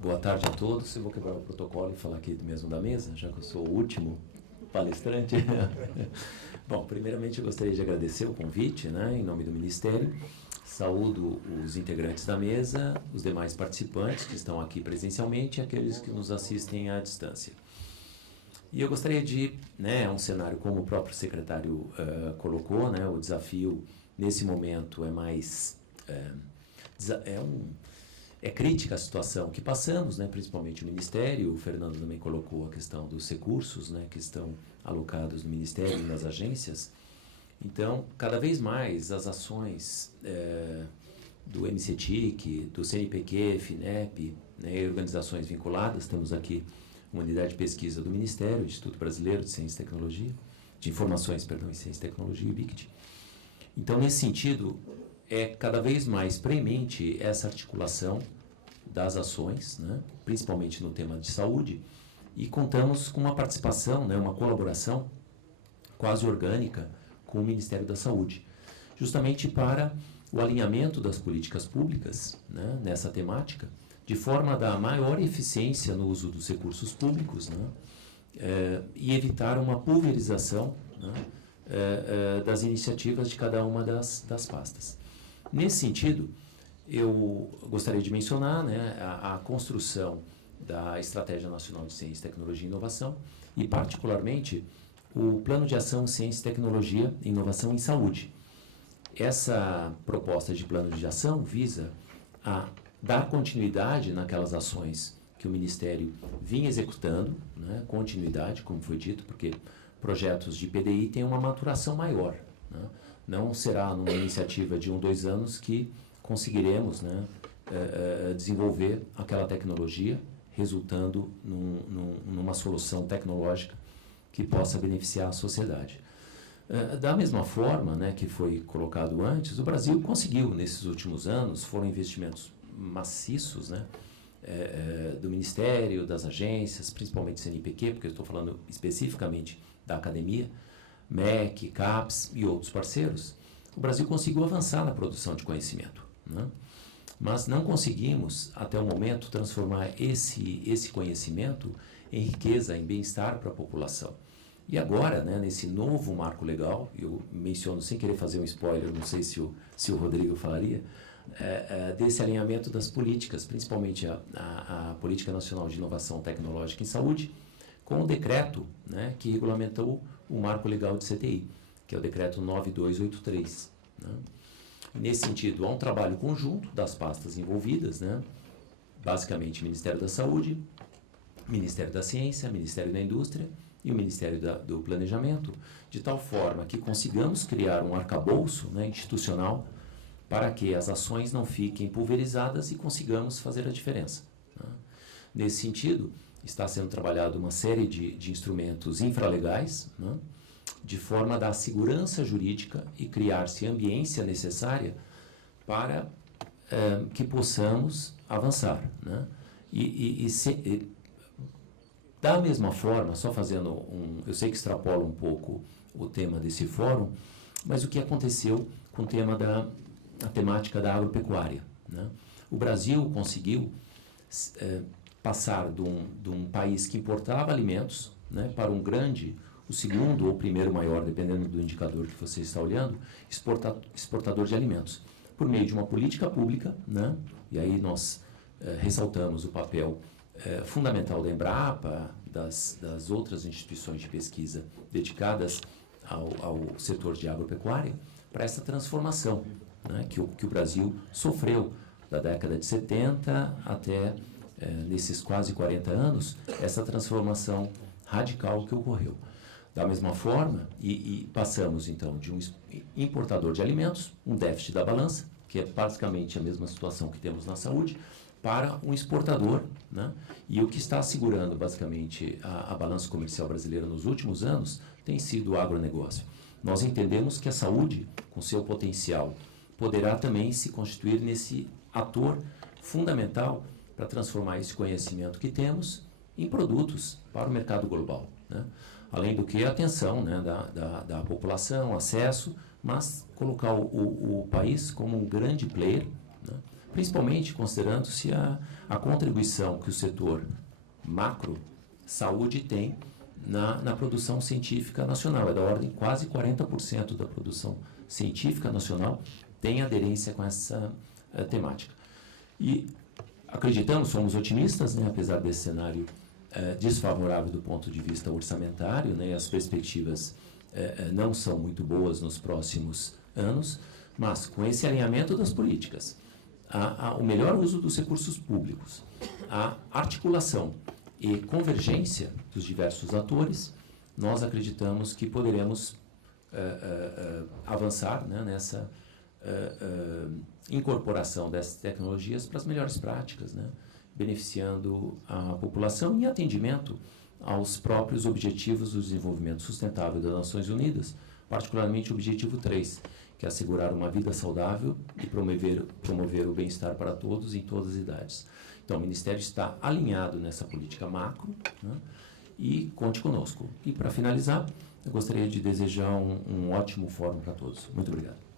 Boa tarde a todos. Eu vou quebrar o protocolo e falar aqui mesmo da mesa, já que eu sou o último palestrante. Bom, primeiramente eu gostaria de agradecer o convite, né, em nome do Ministério. Saúdo os integrantes da mesa, os demais participantes que estão aqui presencialmente e aqueles que nos assistem à distância. E eu gostaria de, um cenário como o próprio secretário colocou, né, o desafio nesse momento é mais... É crítica a situação que passamos, né, principalmente o Ministério. O Fernando também colocou a questão dos recursos, né, que estão alocados no Ministério e nas agências. Então, cada vez mais as ações do MCTIC, do CNPq, FINEP, né, e organizações vinculadas, temos aqui uma unidade de pesquisa do Ministério, Instituto Brasileiro de Ciência e Tecnologia, de Informações, em Ciência e Tecnologia, o IBICT. Então, nesse sentido, é cada vez mais premente essa articulação das ações, né, principalmente no tema de saúde, e contamos com uma participação, né, uma colaboração quase orgânica com o Ministério da Saúde, justamente para o alinhamento das políticas públicas, né, nessa temática, de forma a dar maior eficiência no uso dos recursos públicos, né, e evitar uma pulverização, né, das iniciativas de cada uma das pastas. Nesse sentido, eu gostaria de mencionar, né, a construção da Estratégia Nacional de Ciência, Tecnologia e Inovação e, particularmente, o Plano de Ação Ciência, Tecnologia e Inovação em Saúde. Essa proposta de plano de ação visa a dar continuidade naquelas ações que o Ministério vinha executando, né, continuidade, como foi dito, porque projetos de PDI têm uma maturação maior, né? Não será numa iniciativa de 2 anos que conseguiremos, né, desenvolver aquela tecnologia, resultando numa solução tecnológica que possa beneficiar a sociedade. Da mesma forma, né, que foi colocado antes, o Brasil conseguiu, nesses últimos anos, foram investimentos maciços, né, do Ministério, das agências, principalmente do CNPq, porque eu estou falando especificamente da academia, MEC, CAPES e outros parceiros. O Brasil conseguiu avançar na produção de conhecimento, né? Mas não conseguimos, até o momento, transformar esse conhecimento em riqueza, em bem-estar para a população. E agora, né, nesse novo marco legal, eu menciono sem querer fazer um spoiler, não sei se o Rodrigo falaria, desse alinhamento das políticas, principalmente a Política Nacional de Inovação Tecnológica em Saúde, com o decreto, né, que regulamentou o marco legal de CTI, que é o decreto 9283. Né? Nesse sentido, há um trabalho conjunto das pastas envolvidas, né, basicamente Ministério da Saúde, Ministério da Ciência, Ministério da Indústria e o Ministério do Planejamento, de tal forma que consigamos criar um arcabouço, né, institucional para que as ações não fiquem pulverizadas e consigamos fazer a diferença. Né? Nesse sentido, está sendo trabalhado uma série de instrumentos infralegais, né, de forma a dar segurança jurídica e criar-se a ambiência necessária para que possamos avançar. Né? Da mesma forma, só fazendo eu sei que extrapola um pouco o tema desse fórum, mas o que aconteceu com o tema a temática da agropecuária. Né? O Brasil conseguiu passar de um país que importava alimentos, né, para o segundo ou primeiro maior, dependendo do indicador que você está olhando, exportador de alimentos, por meio de uma política pública, né, e aí nós ressaltamos o papel fundamental da Embrapa, das outras instituições de pesquisa dedicadas ao setor de agropecuária, para essa transformação, né, que o Brasil sofreu da década de 70 até nesses quase 40 anos, essa transformação radical que ocorreu. Da mesma forma, e passamos então de um importador de alimentos, um déficit da balança, que é basicamente a mesma situação que temos na saúde, para um exportador, né? E o que está segurando basicamente a balança comercial brasileira nos últimos anos tem sido o agronegócio. Nós entendemos que a saúde, com seu potencial, poderá também se constituir nesse ator fundamental para transformar esse conhecimento que temos em produtos para o mercado global. Né? Além do que a atenção, né, da população, acesso, mas colocar o país como um grande player, né, principalmente considerando-se a contribuição que o setor macro, saúde, tem na produção científica nacional. É da ordem quase 40% da produção científica nacional tem aderência com essa temática. E acreditamos, somos otimistas, né, apesar desse cenário desfavorável do ponto de vista orçamentário, né, as perspectivas não são muito boas nos próximos anos, mas com esse alinhamento das políticas, o melhor uso dos recursos públicos, a articulação e convergência dos diversos atores, nós acreditamos que poderemos avançar, né, nessa incorporação dessas tecnologias para as melhores práticas, né, beneficiando a população em atendimento aos próprios objetivos do desenvolvimento sustentável das Nações Unidas, particularmente o objetivo 3, que é assegurar uma vida saudável e promover o bem-estar para todos em todas as idades. Então, o Ministério está alinhado nessa política macro, né, e conte conosco. E, para finalizar, eu gostaria de desejar um ótimo fórum para todos. Muito obrigado.